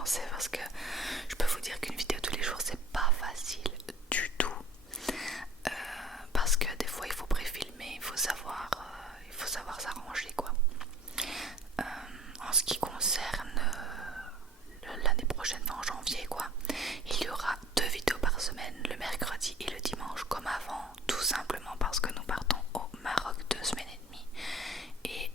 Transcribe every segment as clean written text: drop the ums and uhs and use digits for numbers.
recommencer parce que je peux vous dire qu'une vidéo tous les jours c'est pas facile du tout. Parce que des fois il faut préfilmer, il faut savoir s'arranger quoi. En ce qui concerne l'année prochaine, enfin en janvier quoi, il y aura 2 vidéos par semaine, le mercredi et le dimanche comme avant, tout simplement parce que nous partons au Maroc 2 semaines et demie. Et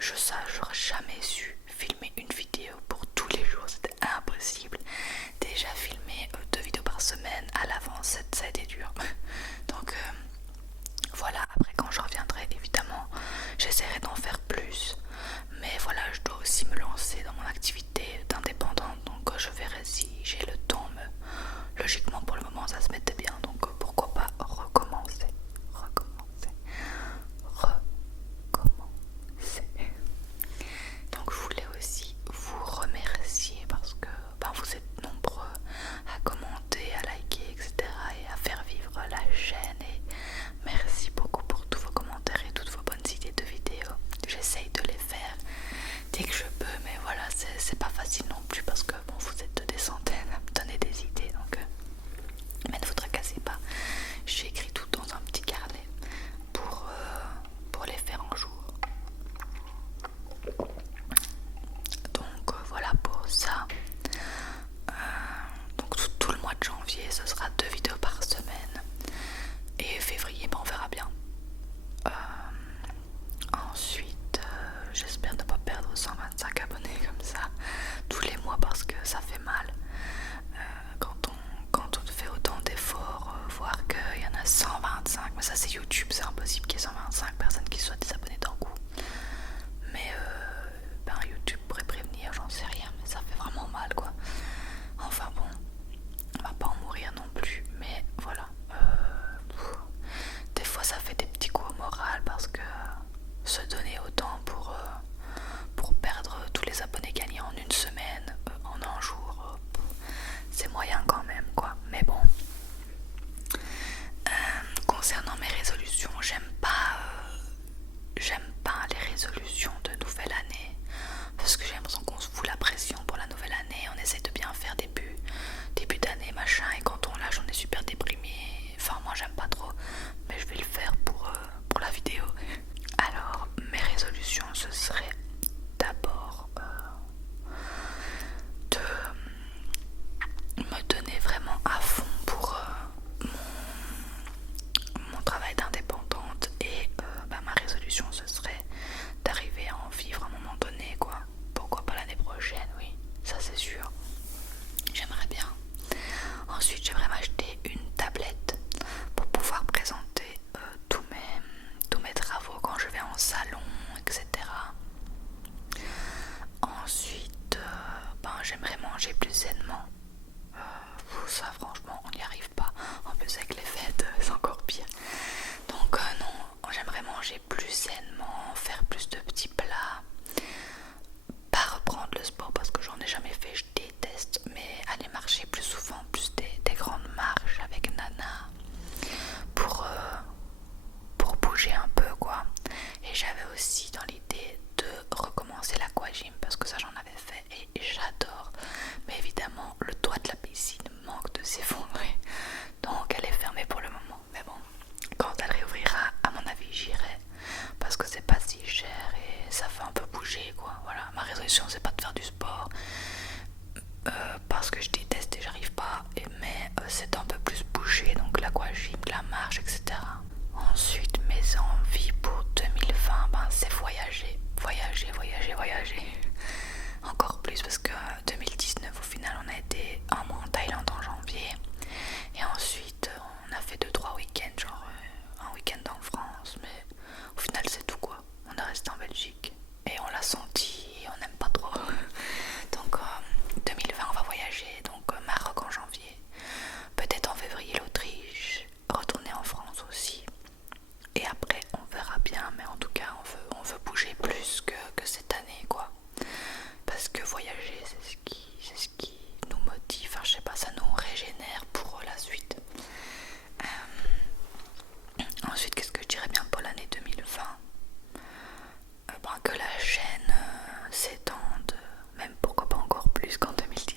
j'aurais jamais su filmer une vidéo pour tous les jours, c'était impossible. Déjà filmer 2 vidéos par semaine à l'avance, ça a été dur. Donc voilà, après quand je reviendrai évidemment j'essaierai d'en faire plus. Mais voilà, je dois aussi me lancer dans mon activité d'indépendante, donc je verrai si j'ai le temps. Mais logiquement pour le moment ça se mettait bien, donc pourquoi pas recommencer. Donc je voulais aussi vous remercier parce que vous êtes nombreux à commenter, à liker, etc. et à faire vivre la chaîne. Et merci beaucoup pour tous vos commentaires et toutes vos bonnes idées de vidéos. J'essaye de les faire dès que je peux, mais voilà, c'est pas facile non plus parce que vous êtes des centaines à me donner des idées, donc mais ne vous tracassez pas, j'ai écrit tout dans un petit carnet pour les faire en jour. Donc voilà pour ça. Donc tout le mois de janvier ce sera 2 vidéos par semaine et février on verra bien. Ensuite j'espère ne pas perdre 125 abonnés comme ça tous les mois parce que ça fait mal quand on fait autant d'efforts, voir qu'il y en a 125, mais ça c'est YouTube, c'est impossible qu'il y ait 125 personnes qui soient désabonnées d'un coup. Mais YouTube pourrait prévenir, j'en sais rien, mais ça fait vraiment mal quoi. Enfin bon, on va pas en mourir non plus, mais voilà. Des fois ça fait des petits coups au moral parce que se donner autant pour perdre tous les abonnés gagnés en une semaine, en un jour, c'est moyen quand même quoi. Mais bon, concernant mes résolutions, j'aime pas les résolutions de nouvelle année parce que j'ai l'impression qu'on se fout la pression pour la nouvelle année, on essaie de bien faire début d'année machin, et quand on lâche on est super déprimé. Enfin moi j'aime pas trop, mais je vais le faire pour la vidéo. Alors mes résolutions ce serait d'abord de me donner vraiment à fond pour mon travail d'indépendante, et ma résolution ce serait d'arriver à en vivre à un moment donné quoi. Pourquoi pas l'année prochaine, oui, ça c'est sûr, j'aimerais bien. Ensuite j'aimerais m'acheter une tablette pour pouvoir présenter tous mes travaux quand je vais en salon, etc. Ensuite j'aimerais manger plus sainement. Ça franchement on n'y arrive pas, en plus avec les fêtes c'est encore pire. Donc non, j'aimerais manger plus sainement, faire plus de petits plats, pas reprendre le sport parce que j'en ai jamais fait, je déteste, mais aller marcher plus souvent, plus des grandes marches avec Nana pour bouger un peu quoi. Et j'avais aussi dans l'idée de recommencer l'aquagym parce que ça j'en avais fait et j'adore, mais évidemment le toit de la piscine manque de s'effondrer, donc elle est fermée pour le moment. Mais bon, quand elle réouvrira à mon avis j'irai parce que c'est pas si cher et ça fait un peu bouger quoi. Voilà, ma résolution c'est pas de faire du sport parce que je déteste et j'arrive pas, mais c'est un peu plus bouger, donc l'aquagym, la marche, etc. Ensuite mes envies pour 2020 c'est voyager. Encore plus parce que 2019 au final on a été un mois en Thaïlande en janvier, et ensuite on a fait 2-3 week-ends, genre un week-end en France, mais au final c'est tout quoi. On est resté en Belgique et on l'a senti et on n'aime pas trop. Donc 2020 on va voyager, donc Maroc en janvier, peut-être en février l'Autriche, retourner en France aussi, et après on verra bien, mais en tout cas on veut bouger plus que cette année quoi, parce que voyager c'est ce qui nous motive, enfin je sais pas, ça nous régénère pour la suite. Ensuite qu'est-ce que je dirais bien pour l'année 2020, que la chaîne s'étende, même pourquoi pas encore plus qu'en 2019.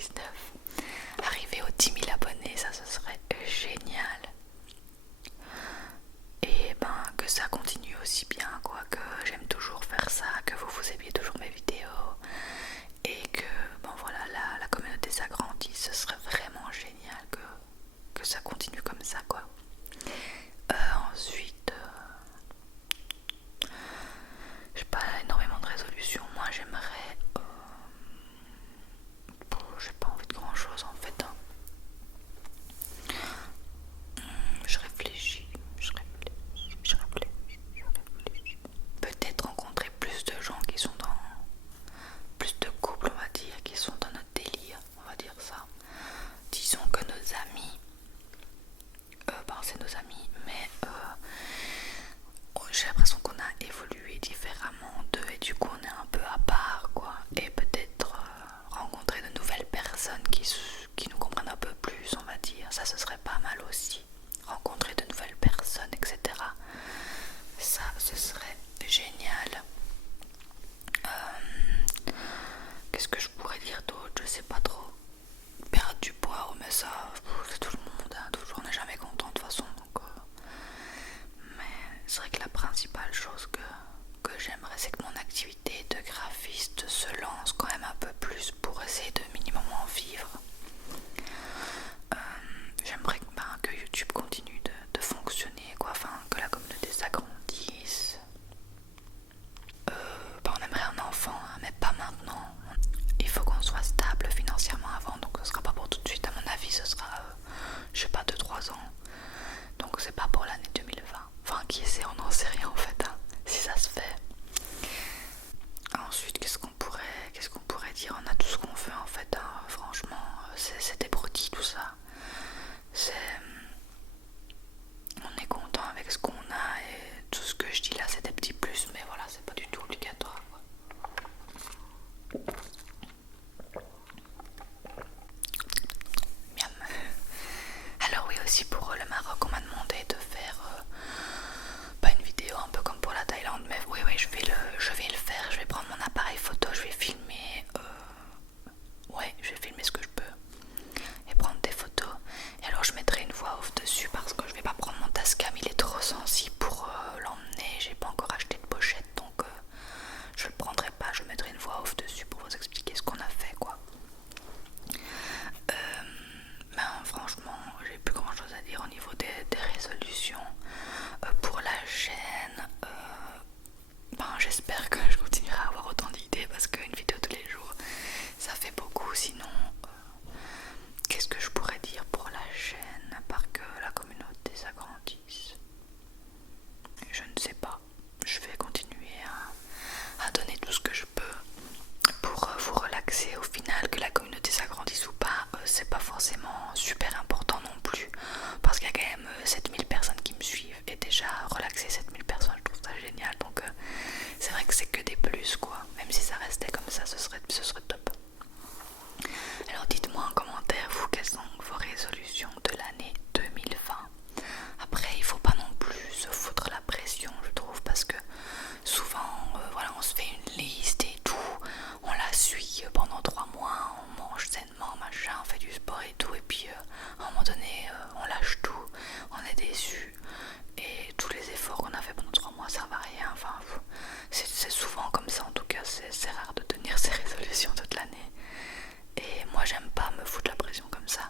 moi j'aime pas me foutre la pression comme ça.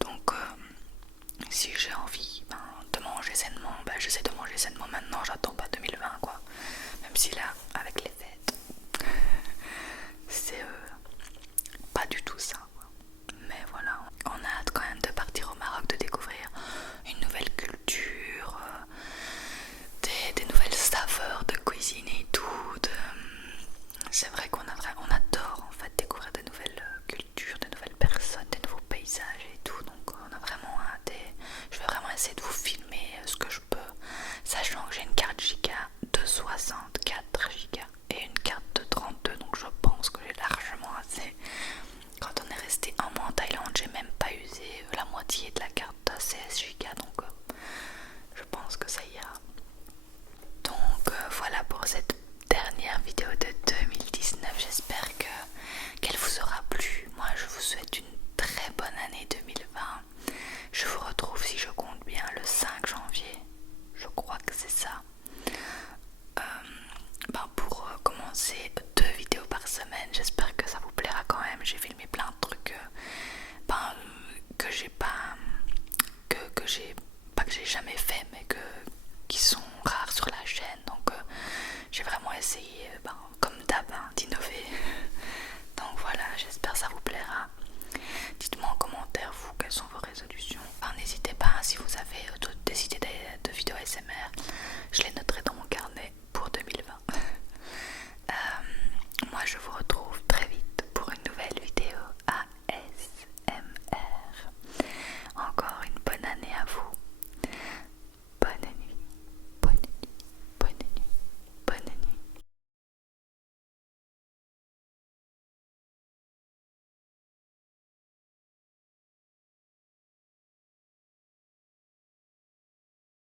Donc si j'ai envie de manger sainement, j'essaie de manger sainement maintenant, j'attends pas 2020 quoi. Même si là, avec les fêtes, c'est pas du tout ça quoi. Mais voilà, on a hâte quand même de partir au Maroc, de découvrir une nouvelle culture, des nouvelles saveurs de cuisine et tout. C'est vrai qu'on adore en fait découvrir de nouvelles cultures, de nouvelles personnes, des nouveaux paysages et tout. Donc on a vraiment hâte et je vais vraiment essayer de vous filmer ce que je peux, sachant que j'ai une carte Giga de 64 Go et une carte de 32, donc je pense que j'ai largement assez. Quand on est resté un mois en Thaïlande, j'ai même pas usé la moitié de la carte de 16 Go,